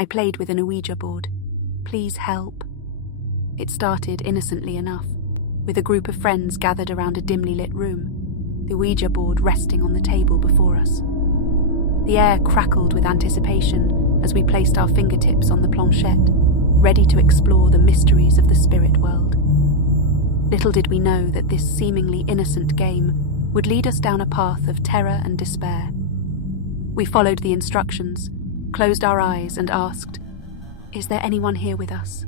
I played with an Ouija board. Please help. It started innocently enough, with a group of friends gathered around a dimly lit room, the Ouija board resting on the table before us. The air crackled with anticipation as we placed our fingertips on the planchette, ready to explore the mysteries of the spirit world. Little did we know that this seemingly innocent game would lead us down a path of terror and despair. We followed the instructions, closed our eyes and asked, "Is there anyone here with us?"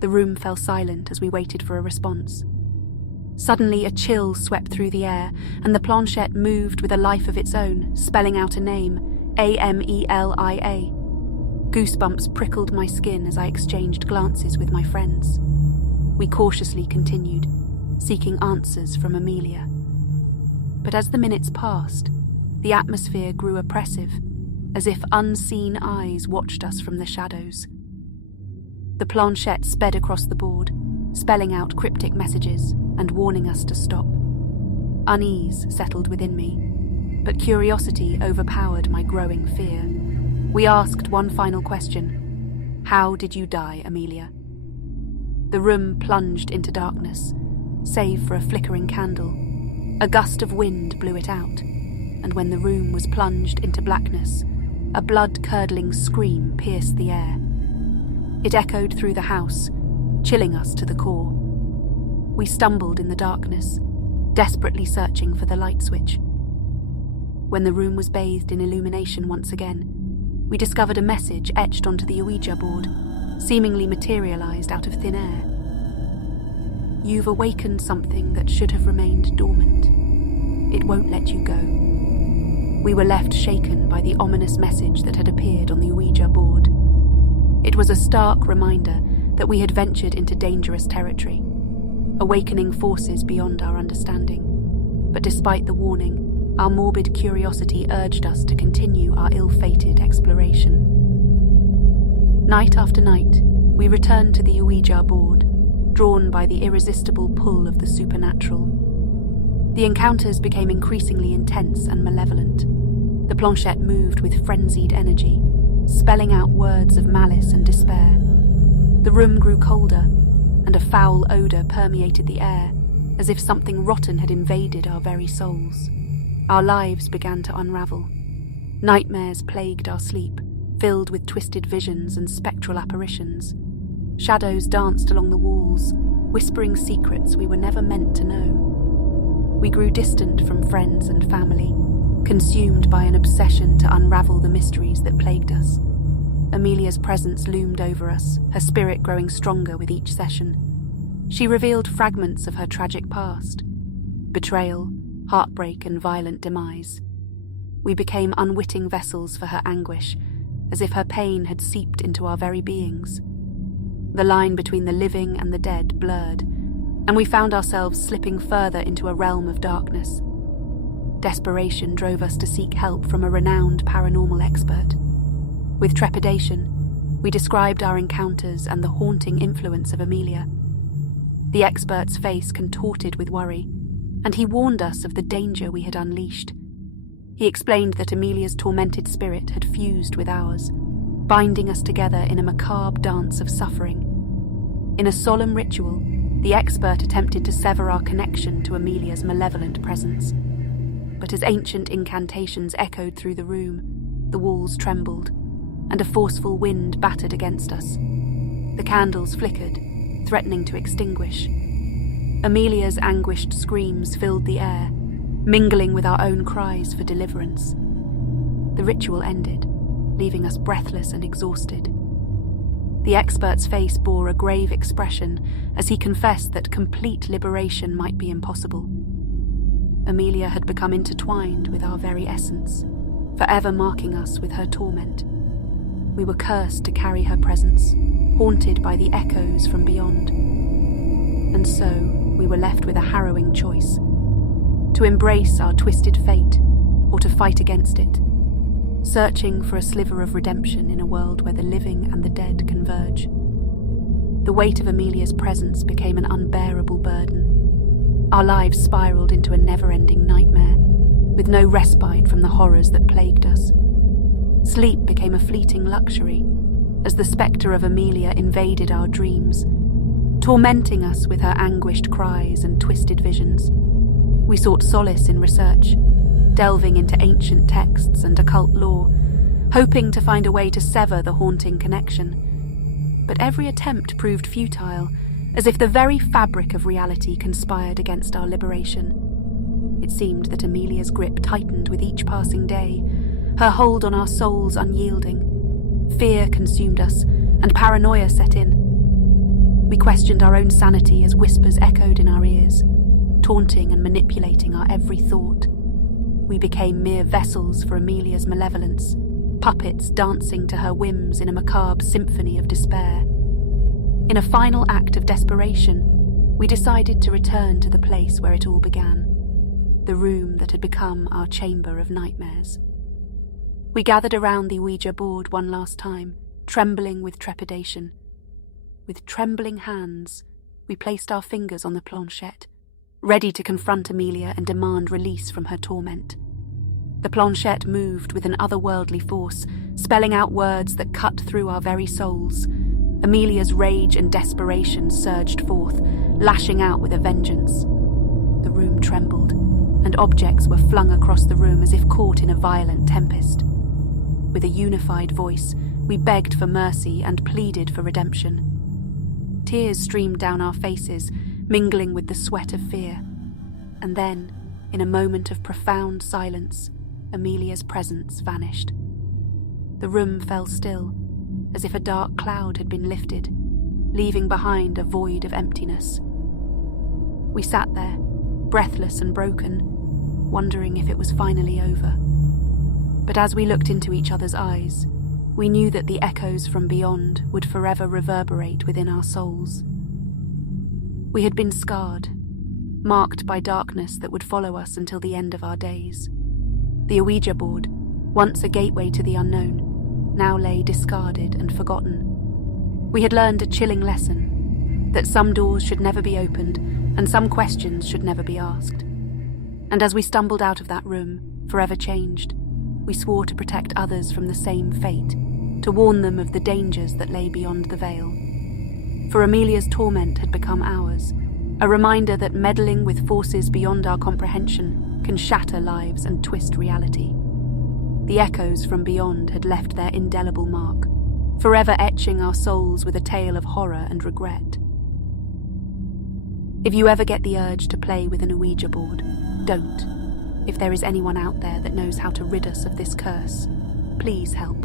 The room fell silent as we waited for a response. Suddenly a chill swept through the air, and the planchette moved with a life of its own, spelling out a name, Amelia. Goosebumps prickled my skin as I exchanged glances with my friends. We cautiously continued, seeking answers from Amelia. But as the minutes passed, the atmosphere grew oppressive, as if unseen eyes watched us from the shadows. The planchette sped across the board, spelling out cryptic messages and warning us to stop. Unease settled within me, but curiosity overpowered my growing fear. We asked one final question. "How did you die, Amelia?" The room plunged into darkness, save for a flickering candle. A gust of wind blew it out, and when the room was plunged into blackness, a blood-curdling scream pierced the air. It echoed through the house, chilling us to the core. We stumbled in the darkness, desperately searching for the light switch. When the room was bathed in illumination once again, we discovered a message etched onto the Ouija board, seemingly materialized out of thin air. "You've awakened something that should have remained dormant. It won't let you go." We were left shaken by the ominous message that had appeared on the Ouija board. It was a stark reminder that we had ventured into dangerous territory, awakening forces beyond our understanding. But despite the warning, our morbid curiosity urged us to continue our ill-fated exploration. Night after night, we returned to the Ouija board, drawn by the irresistible pull of the supernatural. The encounters became increasingly intense and malevolent. The planchette moved with frenzied energy, spelling out words of malice and despair. The room grew colder, and a foul odor permeated the air, as if something rotten had invaded our very souls. Our lives began to unravel. Nightmares plagued our sleep, filled with twisted visions and spectral apparitions. Shadows danced along the walls, whispering secrets we were never meant to know. We grew distant from friends and family, consumed by an obsession to unravel the mysteries that plagued us. Amelia's presence loomed over us, her spirit growing stronger with each session. She revealed fragments of her tragic past: betrayal, heartbreak, and violent demise. We became unwitting vessels for her anguish, as if her pain had seeped into our very beings. The line between the living and the dead blurred, and we found ourselves slipping further into a realm of darkness. Desperation drove us to seek help from a renowned paranormal expert. With trepidation, we described our encounters and the haunting influence of Amelia. The expert's face contorted with worry, and he warned us of the danger we had unleashed. He explained that Amelia's tormented spirit had fused with ours, binding us together in a macabre dance of suffering. In a solemn ritual, the expert attempted to sever our connection to Amelia's malevolent presence. But as ancient incantations echoed through the room, the walls trembled, and a forceful wind battered against us. The candles flickered, threatening to extinguish. Amelia's anguished screams filled the air, mingling with our own cries for deliverance. The ritual ended, leaving us breathless and exhausted. The expert's face bore a grave expression as he confessed that complete liberation might be impossible. Amelia had become intertwined with our very essence, forever marking us with her torment. We were cursed to carry her presence, haunted by the echoes from beyond. And so, we were left with a harrowing choice: to embrace our twisted fate, or to fight against it, searching for a sliver of redemption in a world where the living and the dead converge. The weight of Amelia's presence became an unbearable burden. Our lives spiraled into a never-ending nightmare, with no respite from the horrors that plagued us. Sleep became a fleeting luxury as the spectre of Amelia invaded our dreams, tormenting us with her anguished cries and twisted visions. We sought solace in research, delving into ancient texts and occult lore, hoping to find a way to sever the haunting connection. But every attempt proved futile, as if the very fabric of reality conspired against our liberation. It seemed that Amelia's grip tightened with each passing day, her hold on our souls unyielding. Fear consumed us, and paranoia set in. We questioned our own sanity as whispers echoed in our ears, taunting and manipulating our every thought. We became mere vessels for Amelia's malevolence, puppets dancing to her whims in a macabre symphony of despair. In a final act of desperation, we decided to return to the place where it all began, the room that had become our chamber of nightmares. We gathered around the Ouija board one last time, trembling with trepidation. With trembling hands, we placed our fingers on the planchette, ready to confront Amelia and demand release from her torment. The planchette moved with an otherworldly force, spelling out words that cut through our very souls. Amelia's rage and desperation surged forth, lashing out with a vengeance. The room trembled, and objects were flung across the room as if caught in a violent tempest. With a unified voice, we begged for mercy and pleaded for redemption. Tears streamed down our faces, mingling with the sweat of fear. And then, in a moment of profound silence, Amelia's presence vanished. The room fell still, as if a dark cloud had been lifted, leaving behind a void of emptiness. We sat there, breathless and broken, wondering if it was finally over. But as we looked into each other's eyes, we knew that the echoes from beyond would forever reverberate within our souls. We had been scarred, marked by darkness that would follow us until the end of our days. The Ouija board, once a gateway to the unknown, now lay discarded and forgotten. We had learned a chilling lesson, that some doors should never be opened and some questions should never be asked. And as we stumbled out of that room, forever changed, we swore to protect others from the same fate, to warn them of the dangers that lay beyond the veil. For Amelia's torment had become ours, a reminder that meddling with forces beyond our comprehension can shatter lives and twist reality. The echoes from beyond had left their indelible mark, forever etching our souls with a tale of horror and regret. If you ever get the urge to play with an Ouija board, don't. If there is anyone out there that knows how to rid us of this curse, please help.